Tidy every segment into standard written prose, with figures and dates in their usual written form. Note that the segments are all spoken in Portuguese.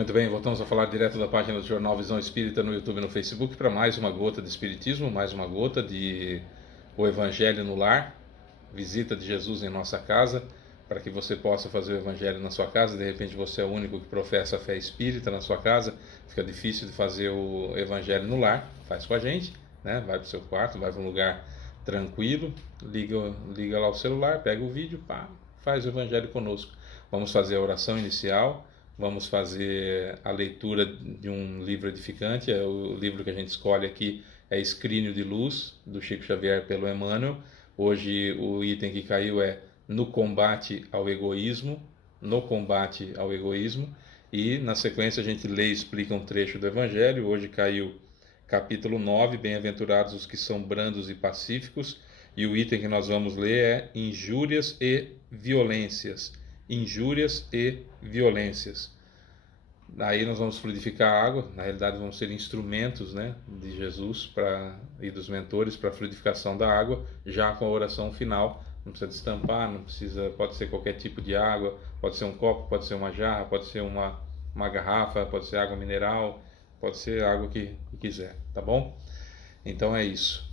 Muito bem, voltamos a falar direto da página do Jornal Visão Espírita no YouTube e no Facebook para mais uma gota de Espiritismo, mais uma gota de o Evangelho no Lar, visita de Jesus em nossa casa, para que você possa fazer o Evangelho na sua casa. De repente você é o único que professa a fé espírita na sua casa, fica difícil de fazer o Evangelho no lar, faz com a gente, né? Vai para o seu quarto, vai para um lugar tranquilo, liga lá o celular, pega o vídeo, pá, faz o Evangelho conosco. Vamos fazer a oração inicial. Vamos fazer a leitura de um livro edificante. O livro que a gente escolhe aqui é Escrínio de Luz, do Chico Xavier pelo Emmanuel. Hoje o item que caiu é No Combate ao Egoísmo. No Combate ao Egoísmo. E na sequência a gente lê e explica um trecho do Evangelho. Hoje caiu capítulo 9, Bem-aventurados os que são brandos e pacíficos. E o item que nós vamos ler é Injúrias e Violências. Injúrias e violências. Daí nós vamos fluidificar a água, na realidade vamos ser instrumentos, né, de Jesus e dos mentores para a fluidificação da água, já com a oração final. Não precisa destampar, não precisa, pode ser qualquer tipo de água, pode ser um copo, pode ser uma jarra, pode ser uma garrafa, pode ser água mineral, pode ser a água que quiser, tá bom? Então é isso.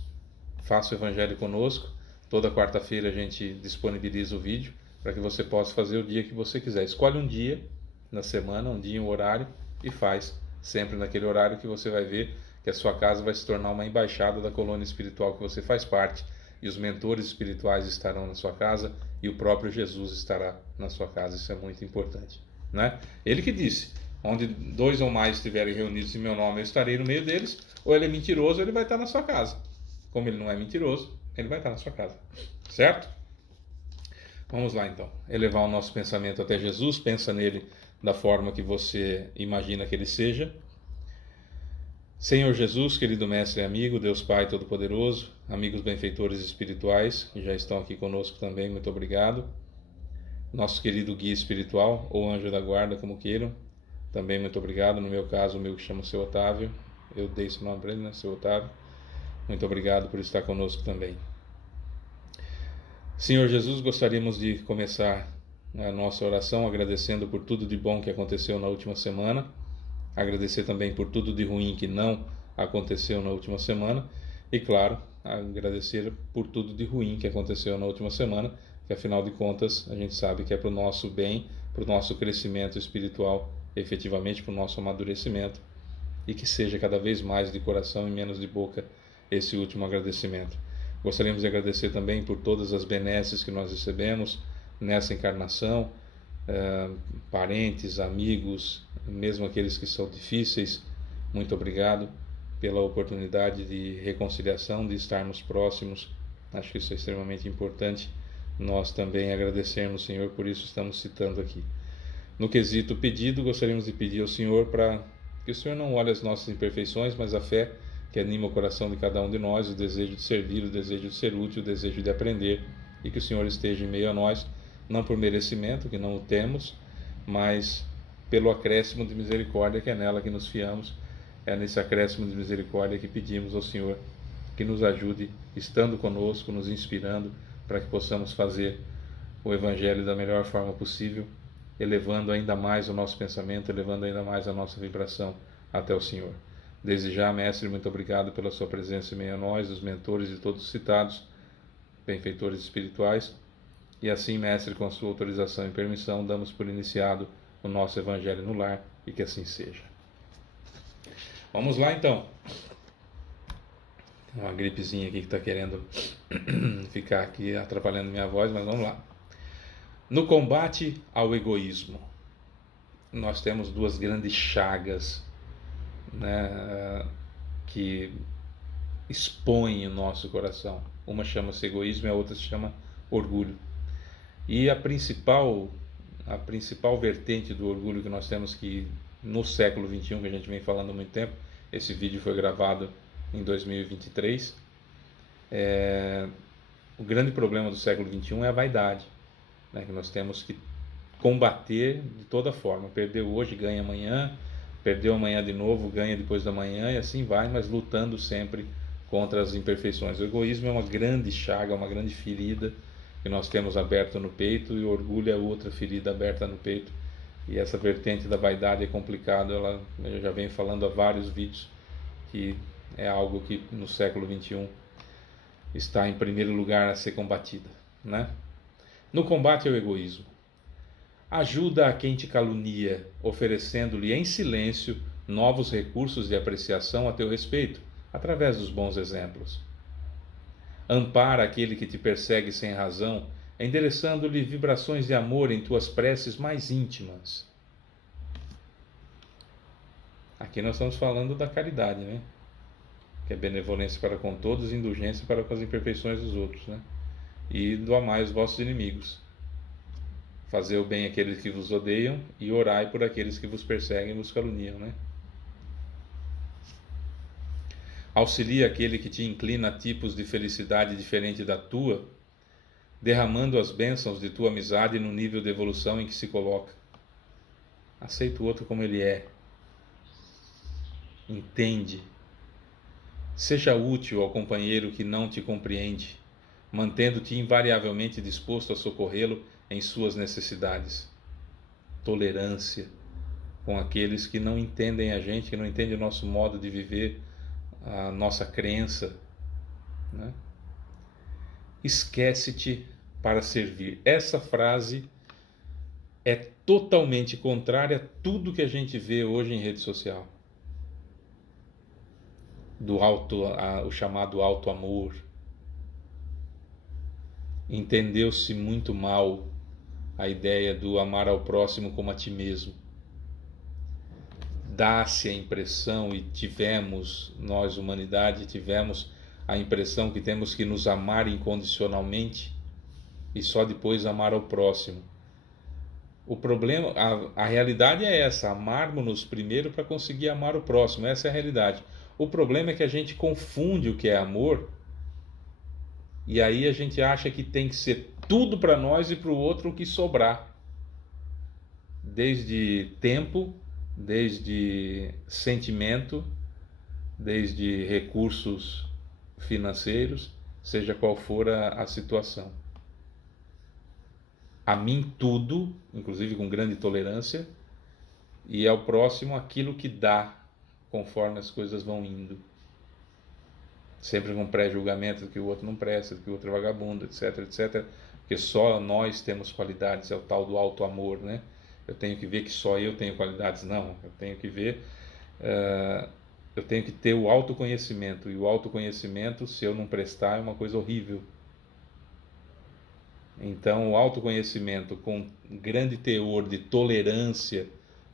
Faça o Evangelho conosco. Toda quarta-feira a gente disponibiliza o vídeo para que você possa fazer o dia que você quiser. Escolhe um dia na semana, um dia, um horário, e faz sempre naquele horário que você vai ver que a sua casa vai se tornar uma embaixada da colônia espiritual que você faz parte, e os mentores espirituais estarão na sua casa e o próprio Jesus estará na sua casa. Isso é muito importante, né? Ele que disse, onde 2 ou mais estiverem reunidos em meu nome, eu estarei no meio deles. Ou ele é mentiroso, ou ele vai estar na sua casa. Como ele não é mentiroso, ele vai estar na sua casa, certo? Vamos lá então, elevar o nosso pensamento até Jesus. Pensa nele da forma que você imagina que ele seja. Senhor Jesus, querido Mestre e amigo, Deus Pai Todo-Poderoso, amigos benfeitores espirituais que já estão aqui conosco também, muito obrigado. Nosso querido guia espiritual, ou anjo da guarda, como queiram, também muito obrigado. No meu caso, o meu que chama Seu Otávio, eu dei esse nome para ele, né? Seu Otávio, muito obrigado por estar conosco também. Senhor Jesus, gostaríamos de começar a nossa oração agradecendo por tudo de bom que aconteceu na última semana, agradecer também por tudo de ruim que não aconteceu na última semana e, claro, agradecer por tudo de ruim que aconteceu na última semana, que afinal de contas a gente sabe que é para o nosso bem, para o nosso crescimento espiritual, efetivamente para o nosso amadurecimento, e que seja cada vez mais de coração e menos de boca esse último agradecimento. Gostaríamos de agradecer também por todas as benesses que nós recebemos nessa encarnação, parentes, amigos, mesmo aqueles que são difíceis. Muito obrigado pela oportunidade de reconciliação, de estarmos próximos. Acho que isso é extremamente importante. Nós também agradecermos, Senhor, por isso estamos citando aqui. No quesito pedido, gostaríamos de pedir ao Senhor para que o Senhor não olhe as nossas imperfeições, mas a fé que anima o coração de cada um de nós, o desejo de servir, o desejo de ser útil, o desejo de aprender, e que o Senhor esteja em meio a nós, não por merecimento, que não o temos, mas pelo acréscimo de misericórdia, que é nela que nos fiamos. É nesse acréscimo de misericórdia que pedimos ao Senhor que nos ajude, estando conosco, nos inspirando, para que possamos fazer o Evangelho da melhor forma possível, elevando ainda mais o nosso pensamento, elevando ainda mais a nossa vibração até o Senhor. Desde já, Mestre, muito obrigado pela sua presença em meio a nós, os mentores e todos os citados, benfeitores espirituais. E assim, Mestre, com a sua autorização e permissão, damos por iniciado o nosso Evangelho no Lar, e que assim seja. Vamos lá então. Uma gripezinha aqui que está querendo ficar aqui atrapalhando minha voz, mas vamos lá. No combate ao egoísmo, nós temos 2 grandes chagas, né, que expõem o nosso coração. Uma chama-se egoísmo e a outra se chama orgulho. E a principal vertente do orgulho que nós temos, que no século XXI, que a gente vem falando há muito tempo, esse vídeo foi gravado em 2023, o grande problema do século XXI é a vaidade, né, que nós temos que combater de toda forma. Perdeu hoje, ganha amanhã, perdeu amanhã de novo, ganha depois da manhã, e assim vai, mas lutando sempre contra as imperfeições. O egoísmo é uma grande chaga, uma grande ferida que nós temos aberta no peito, e o orgulho é outra ferida aberta no peito, E essa vertente da vaidade é complicado, eu já venho falando há vários vídeos que é algo que no século XXI está em primeiro lugar a ser combatida, né? No combate ao egoísmo, ajuda a quem te calunia, oferecendo-lhe em silêncio novos recursos de apreciação a teu respeito, através dos bons exemplos. Ampara aquele que te persegue sem razão, endereçando-lhe vibrações de amor em tuas preces mais íntimas. Aqui nós estamos falando da caridade, né? Que é benevolência para com todos, indulgência para com as imperfeições dos outros, né? E do amai os vossos inimigos. Fazer o bem àqueles que vos odeiam e orai por aqueles que vos perseguem e vos caluniam, né? Auxilia aquele que te inclina a tipos de felicidade diferente da tua, derramando as bênçãos de tua amizade no nível de evolução em que se coloca. Aceita o outro como ele é. Entende. Seja útil ao companheiro que não te compreende, mantendo-te invariavelmente disposto a socorrê-lo em suas necessidades. Tolerância com aqueles que não entendem a gente, que não entendem o nosso modo de viver, a nossa crença, né? Esquece-te para servir. Essa frase é totalmente contrária a tudo que a gente vê hoje em rede social. O chamado alto amor. Entendeu-se muito mal a ideia do amar ao próximo como a ti mesmo. Dá-se a impressão, e nós, humanidade, tivemos a impressão que temos que nos amar incondicionalmente e só depois amar ao próximo. O problema, a realidade é essa, amarmos-nos primeiro para conseguir amar o próximo, essa é a realidade. O problema é que a gente confunde o que é amor, e aí a gente acha que tem que ser tudo para nós e para o outro o que sobrar. Desde tempo, desde sentimento, desde recursos financeiros, seja qual for a situação. A mim tudo, inclusive com grande tolerância, e ao próximo aquilo que dá, conforme as coisas vão indo. Sempre com pré-julgamento de que o outro não presta, de que o outro é vagabundo, etc, etc. Porque só nós temos qualidades, é o tal do alto amor, né? Eu tenho que ver que só eu tenho qualidades. Não, eu tenho que ver, eu tenho que ter o autoconhecimento. E o autoconhecimento, se eu não prestar, é uma coisa horrível. Então, o autoconhecimento com grande teor de tolerância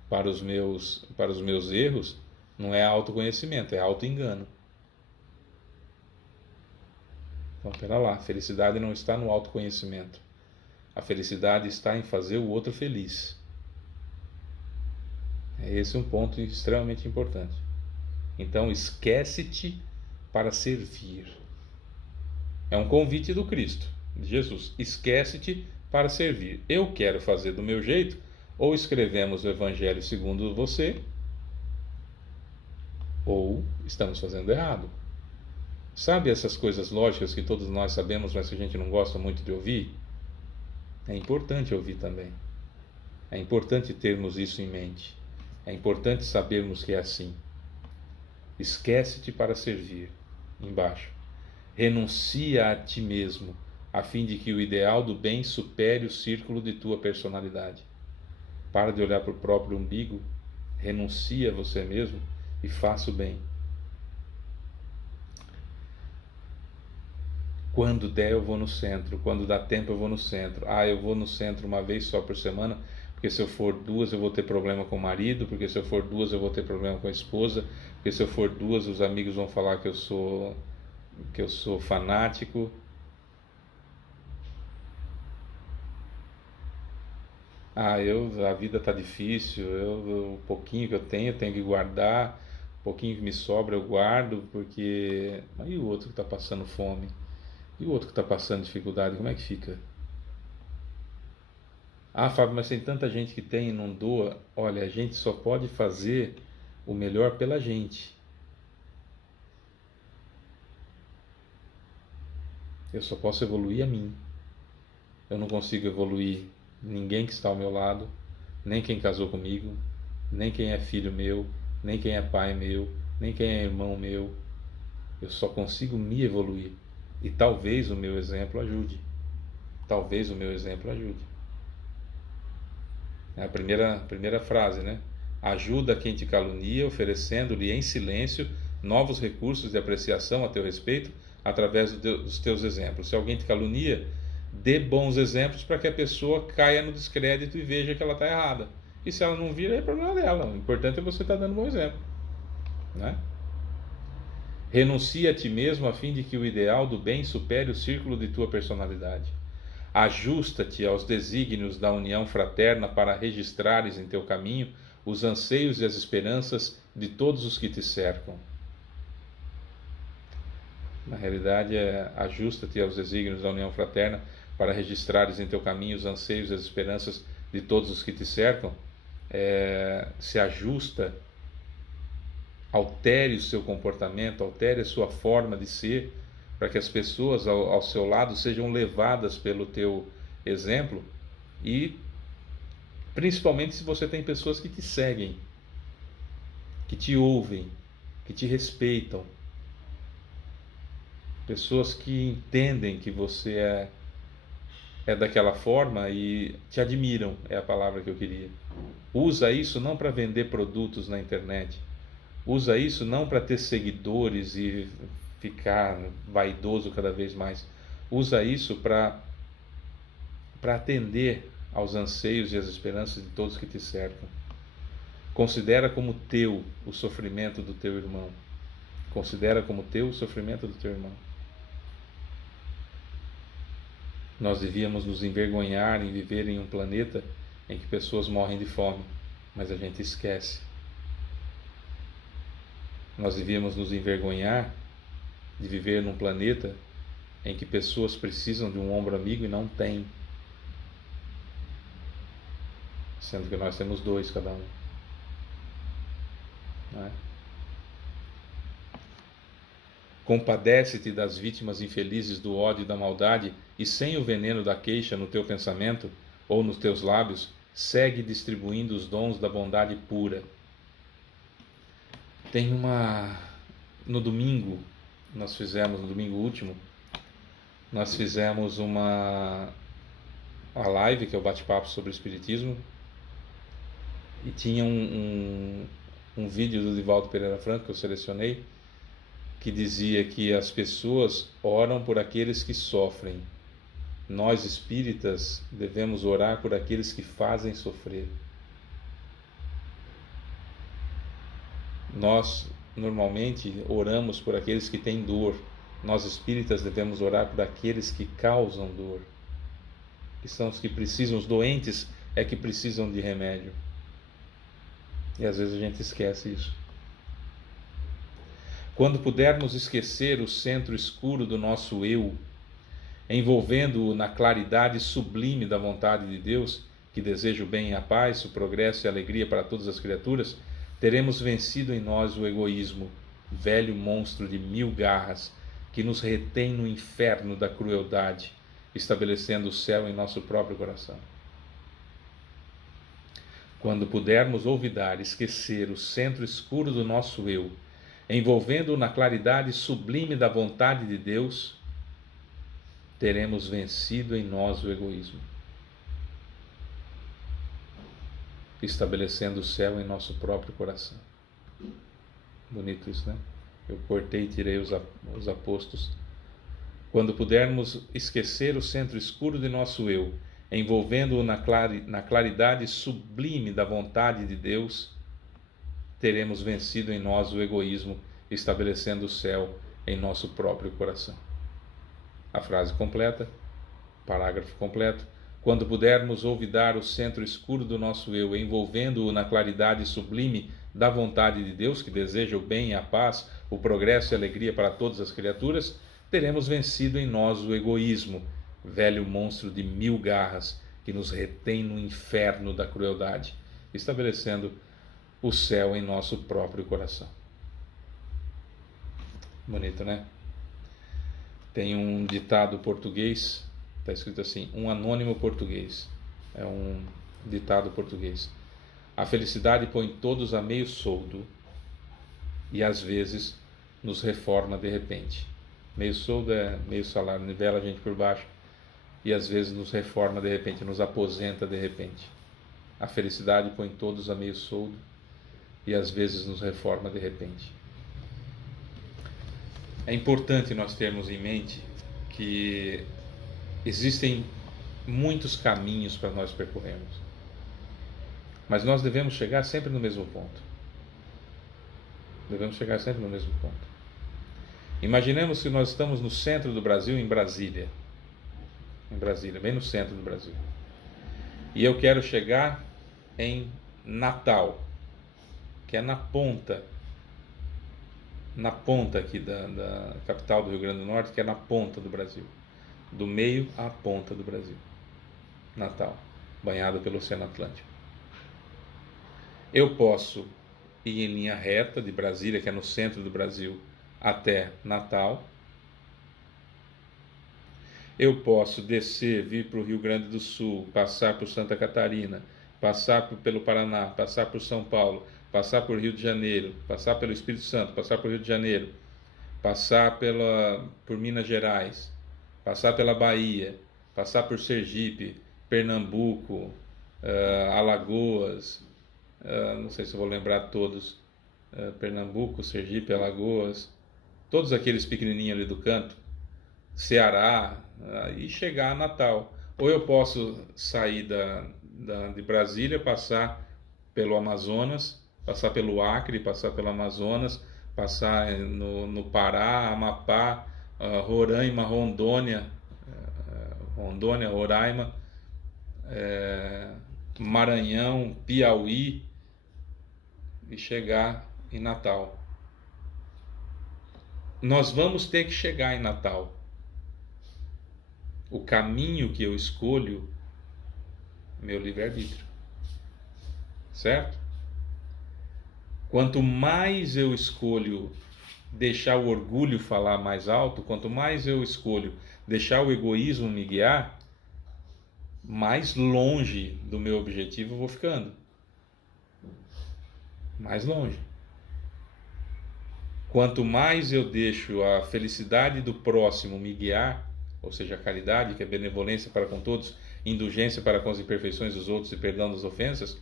para os meus erros, não é autoconhecimento, é autoengano. Então, pera lá, a felicidade não está no autoconhecimento. A felicidade está em fazer o outro feliz. Esse é um ponto extremamente importante. Então, esquece-te para servir. É um convite do Cristo, de Jesus. Esquece-te para servir. Eu quero fazer do meu jeito, ou escrevemos o Evangelho segundo você, ou estamos fazendo errado. Sabe essas coisas lógicas que todos nós sabemos, mas que a gente não gosta muito de ouvir? É importante ouvir também. É importante termos isso em mente. É importante sabermos que é assim. Esquece-te para servir. Embaixo. Renuncia a ti mesmo, a fim de que o ideal do bem supere o círculo de tua personalidade. Para de olhar para o próprio umbigo, renuncia a você mesmo e faça o bem. Quando der eu vou no centro, quando dá tempo eu vou no centro. Eu vou no centro uma vez só por semana, porque se eu for duas eu vou ter problema com o marido, porque se eu for duas eu vou ter problema com a esposa, porque se eu for duas os amigos vão falar que eu sou fanático. A vida está difícil, o pouquinho que eu tenho que guardar, o pouquinho que me sobra eu guardo, porque... E o outro que está passando fome? E o outro que está passando dificuldade, como é que fica? Fábio, mas tem tanta gente que tem e não doa. Olha, a gente só pode fazer o melhor pela gente. Eu só posso evoluir a mim. Eu não consigo evoluir ninguém que está ao meu lado. nem quem casou comigo, nem quem é filho meu, nem quem é pai meu, nem quem é irmão meu. Eu só consigo me evoluir. E talvez o meu exemplo ajude. Talvez o meu exemplo ajude. É a primeira frase, né? Ajuda quem te calunia, oferecendo-lhe em silêncio novos recursos de apreciação a teu respeito, através dos teus exemplos. Se alguém te calunia, dê bons exemplos para que a pessoa caia no descrédito e veja que ela está errada. E se ela não vir, é problema dela. O importante é você estar dando bom exemplo, né? Renuncia a ti mesmo a fim de que o ideal do bem supere o círculo de tua personalidade. Ajusta-te aos desígnios da união fraterna para registrares em teu caminho os anseios e as esperanças de todos os que te cercam. Na realidade, ajusta-te aos desígnios da união fraterna para registrares em teu caminho os anseios e as esperanças de todos os que te cercam. Se ajusta, altere o seu comportamento, altere a sua forma de ser, para que as pessoas ao seu lado sejam levadas pelo teu exemplo, e principalmente se você tem pessoas que te seguem, que te ouvem, que te respeitam, pessoas que entendem que você é daquela forma e te admiram, é a palavra que eu queria. Usa isso não para vender produtos na internet, usa isso não para ter seguidores e ficar vaidoso cada vez mais. Usa isso para atender aos anseios e às esperanças de todos que te cercam. Considera como teu o sofrimento do teu irmão. Considera como teu o sofrimento do teu irmão. Nós devíamos nos envergonhar em viver em um planeta em que pessoas morrem de fome, mas a gente esquece. Nós devíamos nos envergonhar de viver num planeta em que pessoas precisam de um ombro amigo e não têm, sendo que nós temos dois cada um, não é? Compadece-te das vítimas infelizes do ódio e da maldade, e sem o veneno da queixa no teu pensamento ou nos teus lábios, segue distribuindo os dons da bondade pura. No domingo, no domingo último, nós fizemos uma live, que é o bate-papo sobre o Espiritismo, e tinha um vídeo do Divaldo Pereira Franco que eu selecionei, que dizia que as pessoas oram por aqueles que sofrem. Nós espíritas devemos orar por aqueles que fazem sofrer. Nós normalmente oramos por aqueles que têm dor. Nós espíritas devemos orar por aqueles que causam dor, que são os que precisam, os doentes é que precisam de remédio. E às vezes a gente esquece isso. Quando pudermos esquecer o centro escuro do nosso eu, envolvendo-o na claridade sublime da vontade de Deus, que deseja o bem e a paz, o progresso e a alegria para todas as criaturas, teremos vencido em nós o egoísmo, velho monstro de 1000 garras, que nos retém no inferno da crueldade, estabelecendo o céu em nosso próprio coração. Quando pudermos olvidar, esquecer o centro escuro do nosso eu, envolvendo-o na claridade sublime da vontade de Deus, teremos vencido em nós o egoísmo, estabelecendo o céu em nosso próprio coração. Bonito isso, né? Eu cortei e tirei os apostos. Quando pudermos esquecer o centro escuro de nosso eu, envolvendo-o na claridade sublime da vontade de Deus, teremos vencido em nós o egoísmo, estabelecendo o céu em nosso próprio coração. A frase completa, parágrafo completo. Quando pudermos olvidar o centro escuro do nosso eu, envolvendo-o na claridade sublime da vontade de Deus, que deseja o bem e a paz, o progresso e a alegria para todas as criaturas, teremos vencido em nós o egoísmo, velho monstro de 1000 garras, que nos retém no inferno da crueldade, estabelecendo o céu em nosso próprio coração. Bonito, né? Tem um ditado português, está escrito assim: um anônimo português. É ditado português. A felicidade põe todos a meio soldo e às vezes nos reforma de repente. Meio soldo é meio salário, nivela a gente por baixo e às vezes nos reforma de repente, nos aposenta de repente. A felicidade põe todos a meio soldo e às vezes nos reforma de repente. É importante nós termos em mente que existem muitos caminhos para nós percorrermos, mas nós devemos chegar sempre no mesmo ponto. Devemos chegar sempre no mesmo ponto. Imaginemos que nós estamos no centro do Brasil, em Brasília, bem no centro do Brasil, e eu quero chegar em Natal, que é na ponta aqui da capital do Rio Grande do Norte, que é na ponta do Brasil, do meio à ponta do Brasil, Natal, banhado pelo Oceano Atlântico. Eu posso ir em linha reta de Brasília, que é no centro do Brasil, até Natal. Eu posso descer, vir para o Rio Grande do Sul, passar por Santa Catarina, passar pelo Paraná, passar por São Paulo, passar por Rio de Janeiro, passar pelo Espírito Santo, passar por Rio de Janeiro, passar por Minas Gerais, passar pela Bahia, passar por Sergipe, Pernambuco, Alagoas, não sei se eu vou lembrar todos, Pernambuco, Sergipe, Alagoas, todos aqueles pequenininhos ali do canto, Ceará, e chegar a Natal. Ou eu posso sair de Brasília, passar pelo Amazonas, passar pelo Acre, passar pelo Amazonas, passar no Pará, Amapá, Roraima, Rondônia, Roraima, Maranhão, Piauí, e chegar em Natal. Nós vamos ter que chegar em Natal. O caminho que eu escolho, meu livre-arbítrio, certo? Quanto mais eu escolho deixar o orgulho falar mais alto, quanto mais eu escolho deixar o egoísmo me guiar, mais longe do meu objetivo eu vou ficando. Mais longe. Quanto mais eu deixo a felicidade do próximo me guiar, ou seja, a caridade, que é benevolência para com todos, indulgência para com as imperfeições dos outros e perdão das ofensas,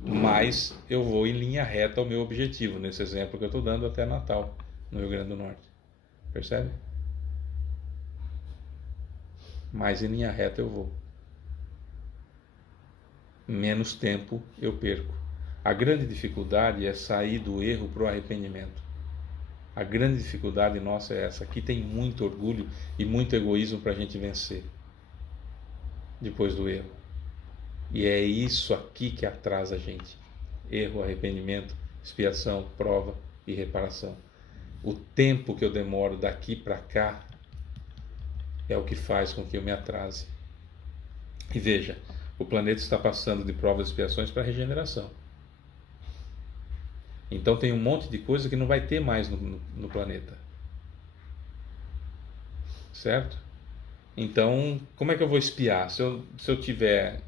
mais eu vou em linha reta ao meu objetivo, nesse exemplo que eu estou dando até Natal, no Rio Grande do Norte. Percebe? Mais em linha reta eu vou. Menos tempo eu perco. A grande dificuldade é sair do erro para o arrependimento. A grande dificuldade nossa é essa. Aqui tem muito orgulho e muito egoísmo para a gente vencer depois do erro. E é isso aqui que atrasa a gente. Erro, arrependimento, expiação, prova e reparação. O tempo que eu demoro daqui para cá é o que faz com que eu me atrase. E veja, o planeta está passando de provas e expiações para regeneração. Então tem um monte de coisa que não vai ter mais no planeta. Certo? Então, como é que eu vou espiar? Se eu tiver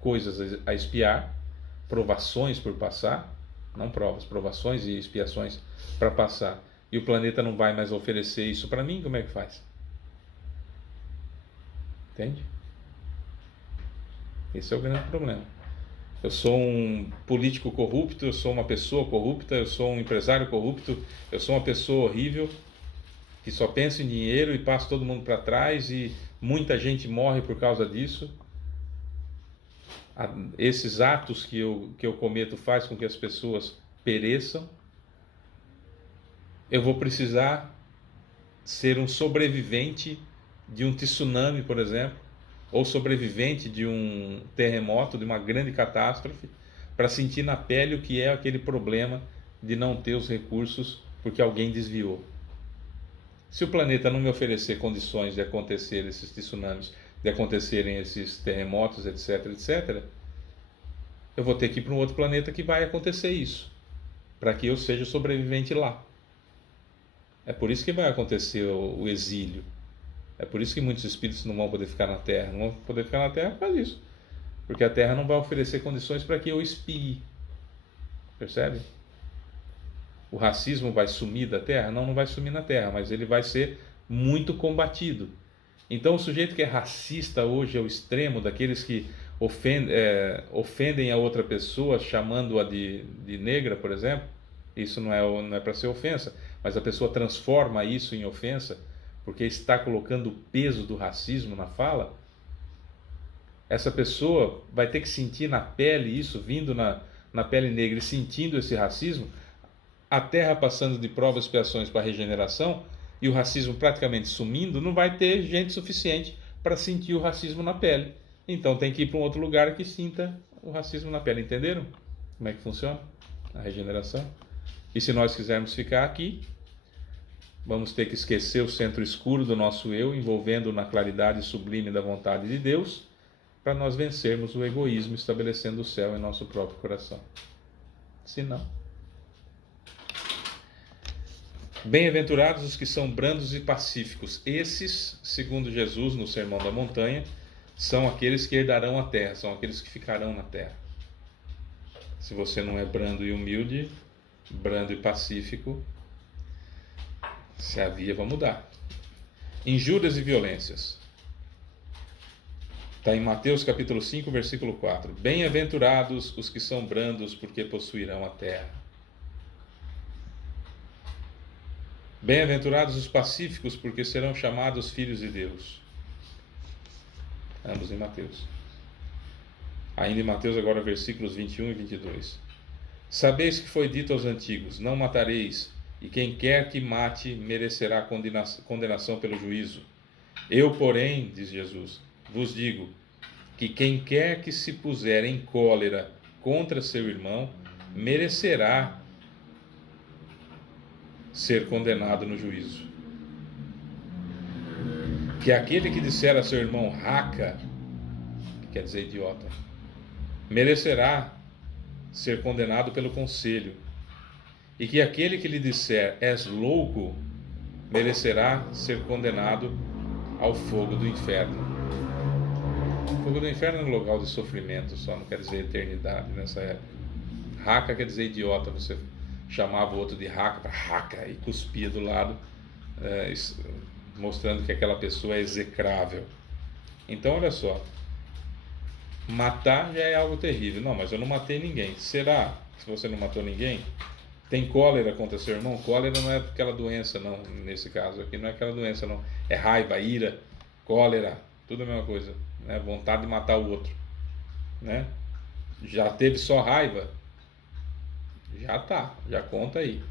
coisas a espiar, provações por passar, não provas, provações e expiações para passar, e o planeta não vai mais oferecer isso para mim, como é que faz? Entende? Esse é o grande problema. Eu sou um político corrupto, eu sou uma pessoa corrupta, eu sou um empresário corrupto, eu sou uma pessoa horrível, que só pensa em dinheiro e passa todo mundo para trás e muita gente morre por causa disso. Esses atos que eu cometo faz com que as pessoas pereçam. Eu vou precisar ser um sobrevivente de um tsunami, por exemplo, ou sobrevivente de um terremoto, de uma grande catástrofe, para sentir na pele o que é aquele problema de não ter os recursos porque alguém desviou. Se o planeta não me oferecer condições de acontecer esses tsunamis, de acontecerem esses terremotos, etc, etc, eu vou ter que ir para um outro planeta que vai acontecer isso, para que eu seja sobrevivente lá. É por isso que vai acontecer o exílio. É por isso que muitos espíritos não vão poder ficar na Terra. Não vão poder ficar na Terra por causa disso. Porque a terra não vai oferecer condições para que eu espie. Percebe? O racismo vai sumir da terra? Não, não vai sumir na terra, mas ele vai ser muito combatido. Então, o sujeito que é racista hoje ao extremo, daqueles que ofendem a outra pessoa, chamando-a de negra, por exemplo, isso não é para ser ofensa, mas a pessoa transforma isso em ofensa, porque está colocando o peso do racismo na fala. Essa pessoa vai ter que sentir na pele isso, vindo na pele negra e sentindo esse racismo, a terra passando de provas e expiações para a regeneração, e o racismo praticamente sumindo, não vai ter gente suficiente para sentir o racismo na pele. Então tem que ir para um outro lugar que sinta o racismo na pele. Entenderam como é que funciona a regeneração? E se nós quisermos ficar aqui, vamos ter que esquecer o centro escuro do nosso eu, envolvendo na claridade sublime da vontade de Deus, para nós vencermos o egoísmo, estabelecendo o céu em nosso próprio coração. Se não... Bem-aventurados os que são brandos e pacíficos. Esses, segundo Jesus no Sermão da Montanha, são aqueles que herdarão a terra, são aqueles que ficarão na terra. Se você não é brando e humilde, brando e pacífico, se a via vai mudar. Injúrias e violências. Está em Mateus capítulo 5, versículo 4. Bem-aventurados os que são brandos, porque possuirão a terra. Bem-aventurados os pacíficos, porque serão chamados filhos de Deus. Ambos em Mateus. Ainda em Mateus, agora versículos 21 e 22. Sabeis que foi dito aos antigos: não matareis, e quem quer que mate merecerá condenação pelo juízo. Eu, porém, diz Jesus, vos digo que quem quer que se puser em cólera contra seu irmão merecerá ser condenado no juízo. Que aquele que disser a seu irmão raca, que quer dizer idiota, merecerá ser condenado pelo conselho. E que aquele que lhe disser és louco, merecerá ser condenado ao fogo do inferno. O fogo do inferno é um local de sofrimento, só não quer dizer eternidade nessa época. Raca quer dizer idiota, você chamava o outro de raca e cuspia do lado, mostrando que aquela pessoa é execrável. Então, olha só, matar já é algo terrível. Não, mas eu não matei ninguém. Será? Se você não matou ninguém, tem cólera contra seu irmão? Cólera não é aquela doença, não. Nesse caso aqui não é aquela doença, não. É raiva, ira, cólera, tudo a mesma coisa, né? Vontade de matar o outro, né? Já teve só raiva? Já conta aí.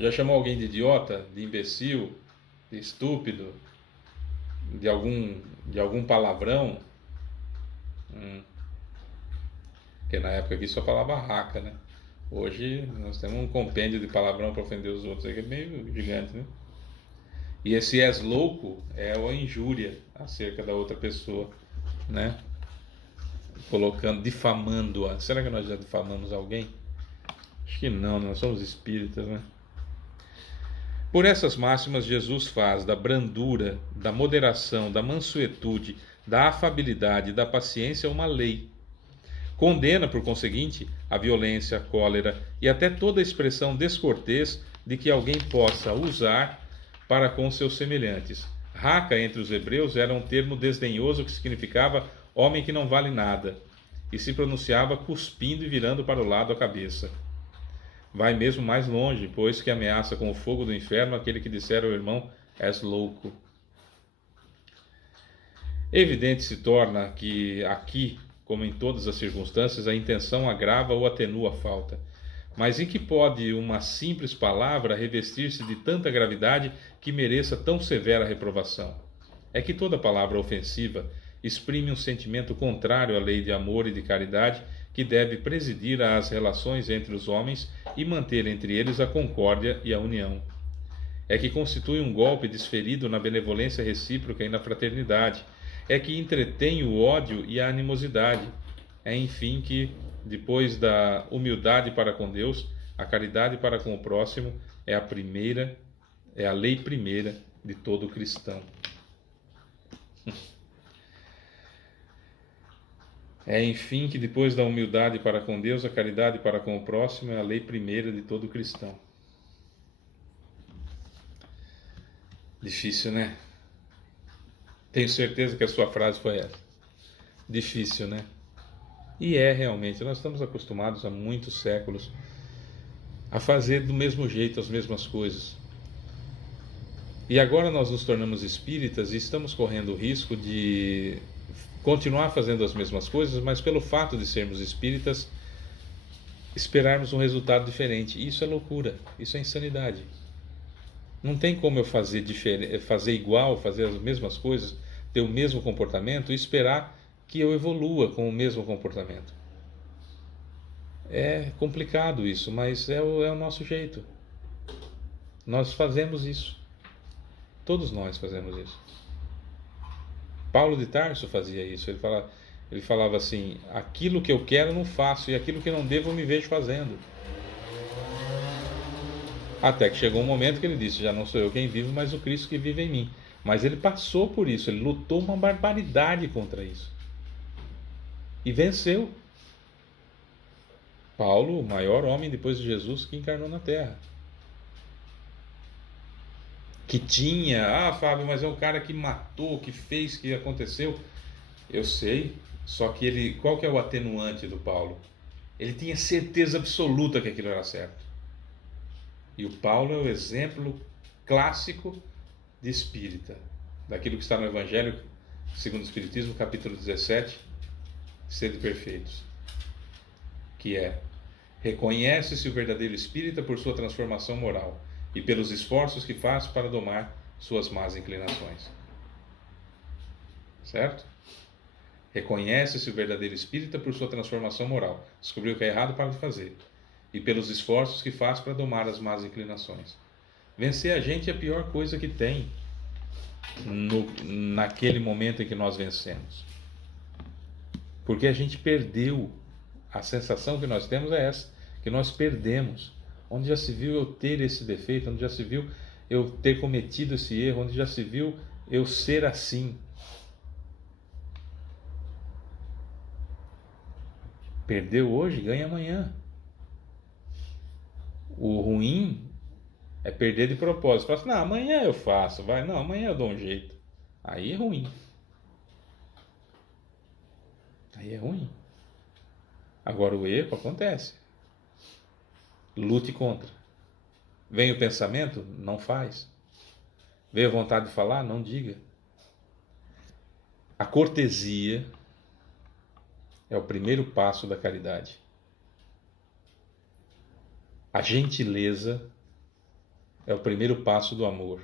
Já chamou alguém de idiota, de imbecil, de estúpido, de algum palavrão? Porque na época aqui só falava raca, né? Hoje nós temos um compêndio de palavrão para ofender os outros, aí que é meio gigante, né? E esse és louco é a injúria acerca da outra pessoa, né? Colocando, difamando-a. Será que nós já difamamos alguém? Acho que não, nós somos espíritas, né? Por essas máximas, Jesus faz da brandura, da moderação, da mansuetude, da afabilidade e da paciência uma lei. Condena, por conseguinte, a violência, a cólera e até toda expressão descortês de que alguém possa usar para com seus semelhantes. Raca, entre os hebreus, era um termo desdenhoso que significava homem que não vale nada, e se pronunciava cuspindo e virando para o lado a cabeça. Vai mesmo mais longe, pois que ameaça com o fogo do inferno aquele que disser ao irmão, és louco. Evidente se torna que aqui, como em todas as circunstâncias, a intenção agrava ou atenua a falta. Mas em que pode uma simples palavra revestir-se de tanta gravidade que mereça tão severa reprovação? É que toda palavra ofensiva exprime um sentimento contrário à lei de amor e de caridade que deve presidir às relações entre os homens e manter entre eles a concórdia e a união. É que constitui um golpe desferido na benevolência recíproca e na fraternidade. É que entretém o ódio e a animosidade. É, enfim, que, depois da humildade para com Deus, a caridade para com o próximo é a lei primeira de todo cristão. É, enfim, que depois da humildade para com Deus, a caridade para com o próximo é a lei primeira de todo cristão. Difícil, né? Tenho certeza que a sua frase foi essa. Difícil, né? E é realmente, nós estamos acostumados há muitos séculos a fazer do mesmo jeito as mesmas coisas. E agora nós nos tornamos espíritas e estamos correndo o risco de continuar fazendo as mesmas coisas, mas pelo fato de sermos espíritas, esperarmos um resultado diferente. Isso é loucura, isso é insanidade. Não tem como eu fazer igual, fazer as mesmas coisas, ter o mesmo comportamento e esperar que eu evolua com o mesmo comportamento. É complicado isso, mas é o nosso jeito. Nós fazemos isso. Todos nós fazemos isso. Paulo de Tarso fazia isso. Ele falava assim: aquilo que eu quero não faço, e aquilo que não devo eu me vejo fazendo. Até que chegou um momento que ele disse: já não sou eu quem vive, mas o Cristo que vive em mim. Mas ele passou por isso, ele lutou uma barbaridade contra isso. E venceu. Paulo, o maior homem depois de Jesus que encarnou na Terra. Que tinha, Fábio, mas é um cara que matou, que fez, que aconteceu. Eu sei, só que qual que é o atenuante do Paulo? Ele tinha certeza absoluta que aquilo era certo. E o Paulo é o exemplo clássico de espírita, daquilo que está no Evangelho segundo o Espiritismo, capítulo 17, Sede Perfeitos, que é: reconhece-se o verdadeiro espírita por sua transformação moral e pelos esforços que faz para domar suas más inclinações. Certo? Reconhece-se o verdadeiro espírita por sua transformação moral. Descobriu o que é errado, para de fazer. E pelos esforços que faz para domar as más inclinações. Vencer a gente é a pior coisa que tem naquele momento em que nós vencemos. Porque a gente perdeu. A sensação que nós temos é essa, que nós perdemos. Onde já se viu eu ter esse defeito, onde já se viu eu ter cometido esse erro, onde já se viu eu ser assim. Perdeu hoje, ganha amanhã. O ruim é perder de propósito. Fala assim: não, amanhã eu faço, vai. Não, amanhã eu dou um jeito. Aí é ruim. Aí é ruim. Agora o erro acontece. Lute contra. Vem o pensamento? Não faz. Vem a vontade de falar? Não diga. A cortesia é o primeiro passo da caridade. A gentileza é o primeiro passo do amor.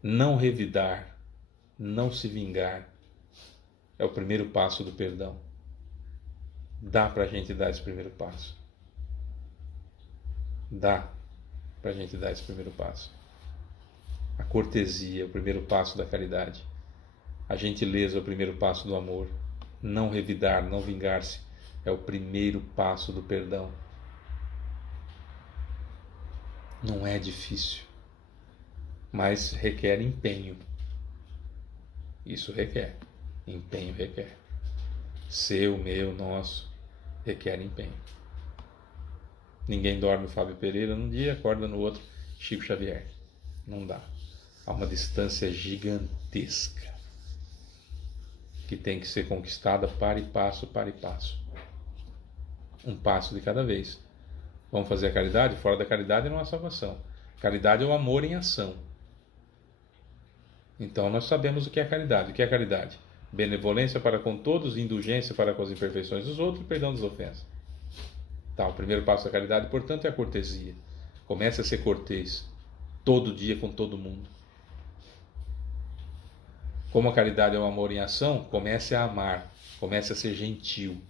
Não revidar, não se vingar, é o primeiro passo do perdão. Dá para a gente dar esse primeiro passo. Dá para a gente dar esse primeiro passo. A cortesia é o primeiro passo da caridade. A gentileza é o primeiro passo do amor. Não revidar, não vingar-se, é o primeiro passo do perdão. Não é difícil, mas requer empenho. Isso requer. Empenho requer. Seu, meu, nosso, requer empenho. Ninguém dorme Fábio Pereira num dia, acorda no outro Chico Xavier. Não dá. Há uma distância gigantesca que tem que ser conquistada para e passo, para e passo. Um passo de cada vez. Vamos fazer a caridade? Fora da caridade não há salvação. Caridade é o amor em ação. Então nós sabemos o que é caridade. O que é caridade? Benevolência para com todos, indulgência para com as imperfeições dos outros e perdão das ofensas. Tá, o primeiro passo da caridade, portanto, é a cortesia. Comece a ser cortês todo dia com todo mundo. Como a caridade é o amor em ação, comece a amar, comece a ser gentil.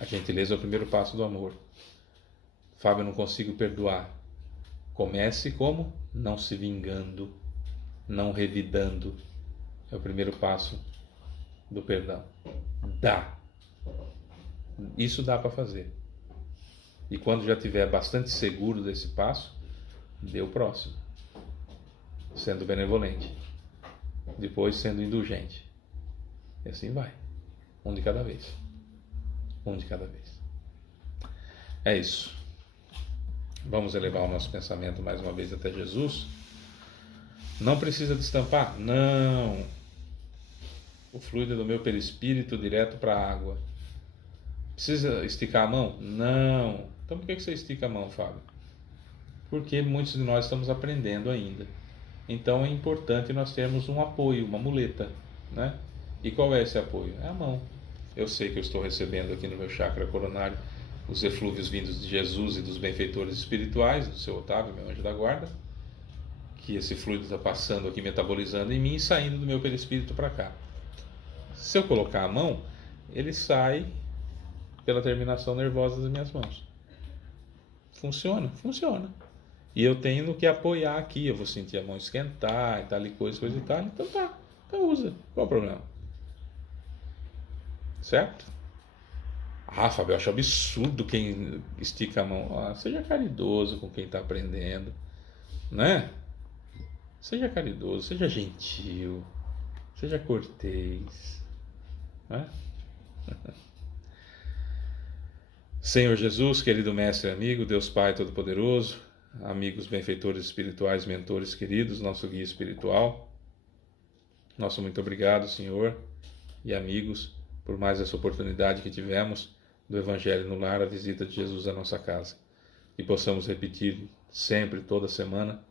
A gentileza é o primeiro passo do amor. Fábio, eu não consigo perdoar. Comece como? Não se vingando, não revidando. É o primeiro passo do perdão. Dá. Isso dá para fazer. E quando já estiver bastante seguro desse passo, dê o próximo. Sendo benevolente. Depois sendo indulgente. E assim vai. Um de cada vez. Um de cada vez. É isso. Vamos elevar o nosso pensamento mais uma vez até Jesus. Não precisa destampar? Não. O fluido do meu perispírito direto para a água. Precisa esticar a mão? Não. Então por que você estica a mão, Fábio? Porque muitos de nós estamos aprendendo ainda. Então é importante nós termos um apoio, uma muleta, né? E qual é esse apoio? É a mão. Eu sei que eu estou recebendo aqui no meu chakra coronário os eflúvios vindos de Jesus e dos benfeitores espirituais, do seu Otávio, meu anjo da guarda, que esse fluido está passando aqui, metabolizando em mim e saindo do meu perispírito para cá. Se eu colocar a mão, ele sai pela terminação nervosa das minhas mãos. Funciona? Funciona. E eu tenho que apoiar aqui, eu vou sentir a mão esquentar e tal, e coisa e tal, então tá, então usa, qual o problema? Certo? Ah, Fábio, eu acho absurdo quem estica a mão. Ah, seja caridoso com quem está aprendendo, né? Seja caridoso, seja gentil, seja cortês, né? Senhor Jesus, querido Mestre e amigo, Deus Pai Todo-Poderoso, amigos benfeitores espirituais, mentores queridos, nosso guia espiritual, nosso muito obrigado, Senhor, e amigos, por mais essa oportunidade que tivemos do Evangelho no Lar, a visita de Jesus à nossa casa. E possamos repetir sempre, toda semana,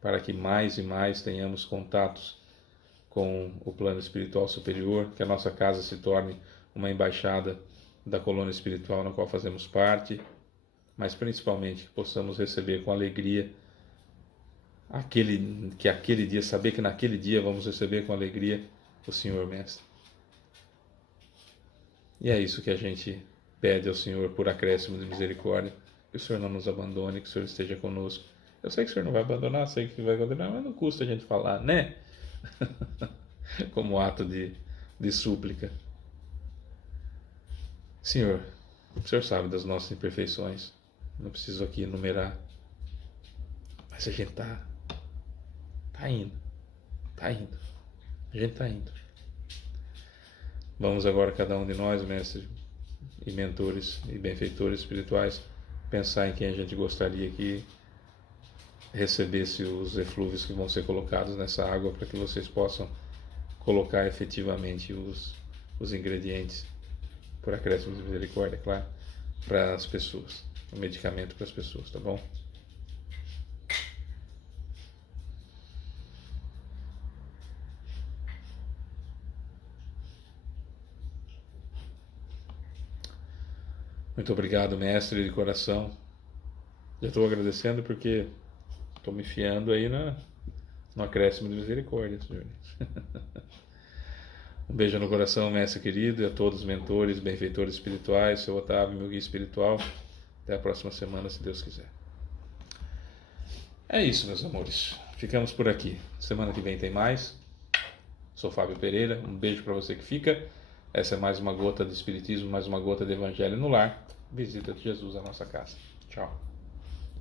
para que mais e mais tenhamos contatos com o plano espiritual superior, que a nossa casa se torne uma embaixada da colônia espiritual na qual fazemos parte, mas principalmente que possamos receber com alegria aquele dia, saber que naquele dia vamos receber com alegria o Senhor Mestre. E é isso que a gente pede ao Senhor por acréscimo de misericórdia, que o Senhor não nos abandone, que o Senhor esteja conosco. Eu sei que o Senhor não vai abandonar, sei que vai abandonar, mas não custa a gente falar, né? Como ato de súplica. Senhor, o Senhor sabe das nossas imperfeições, não preciso aqui enumerar, mas a gente tá indo, a gente tá indo. Vamos agora, cada um de nós, mestres e mentores e benfeitores espirituais, pensar em quem a gente gostaria que recebesse os eflúvios que vão ser colocados nessa água, para que vocês possam colocar efetivamente os ingredientes, por acréscimo de misericórdia, claro, para as pessoas, o medicamento para as pessoas, tá bom? Muito obrigado, mestre, de coração. Já estou agradecendo porque estou me fiando aí no acréscimo de misericórdia, senhor. Um beijo no coração, mestre querido, e a todos os mentores, benfeitores espirituais, seu Otávio, meu guia espiritual. Até a próxima semana, se Deus quiser. É isso, meus amores. Ficamos por aqui. Semana que vem tem mais. Sou Fábio Pereira. Um beijo para você que fica. Essa é mais uma gota de Espiritismo, mais uma gota de Evangelho no Lar. Visita de Jesus à nossa casa. Tchau.